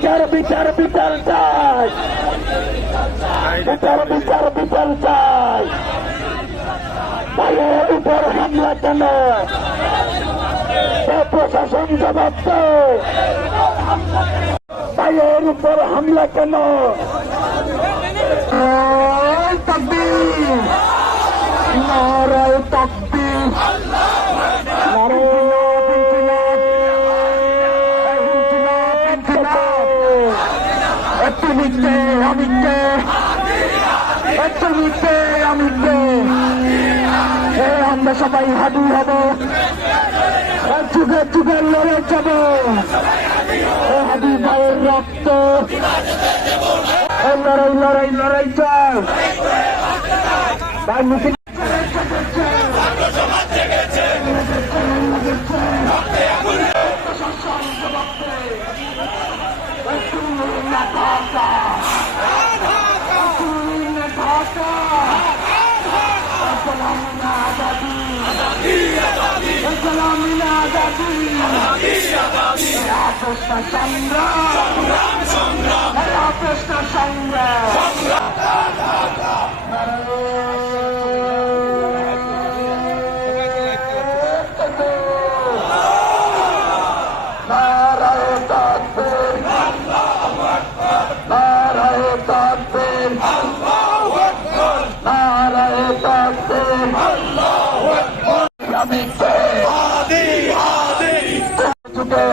বিচার বিচার বিচার চাই, বিচার বিচার বিচার চাই। ভাইয়ের উপর হামলা কেন? প্রশাসন জবাব দাও। ভাইয়ের উপর হামলা কেন? তাকবীর, নারায়ে তাকবীর, আমরা সবাই হাঁটু হব, যুগে যুগে লড়ে যাব। হাবি ভাইয়ের রক্ত, লড়াই লড়াই লড়াই চাই। ভাই মিছিল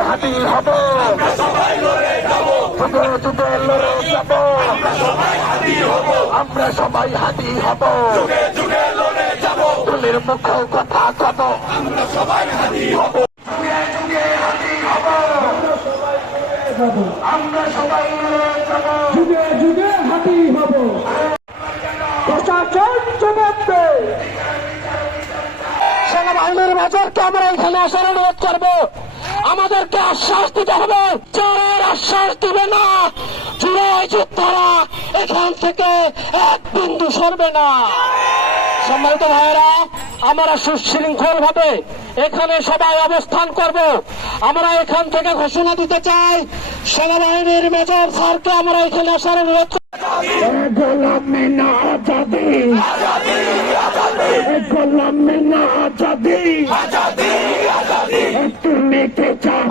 হাতি হব, যুগে যুগে লড়ে যাব। আমরা সবাই হাতি হব, তুলির মুখ কথা কব। আমরা সবাই হাতি হব, যুগে যুগে হাতি হব। আমরা সবাই লড়ে যাব, যুগে যুগে হাতি হব। প্রশাসন জবাব দেয়। সেনাবাহিনীর মেজরকে আমরা এখানে আসার অনুরোধ করবো। আমাদেরকে আশ্বাস দিতে হবে, চোরের আশ্বাস দিবে না। চুরাই যোদ্ধারা এখান থেকে এক বিন্দু সরবে না। সম্মানিত ভাইয়েরা, আমরা সুশৃঙ্খল ভাবে এখানে সবাই অবস্থান করব। আমরা এখান থেকে ঘোষণা দিতে চাই, সেনাবাহিনীর মেজর স্যারকে আমরা এখানে আসার অনুরোধ করব। গোলাম না আজাদি, গোলাম না আজাদি, তুমি কে চাও?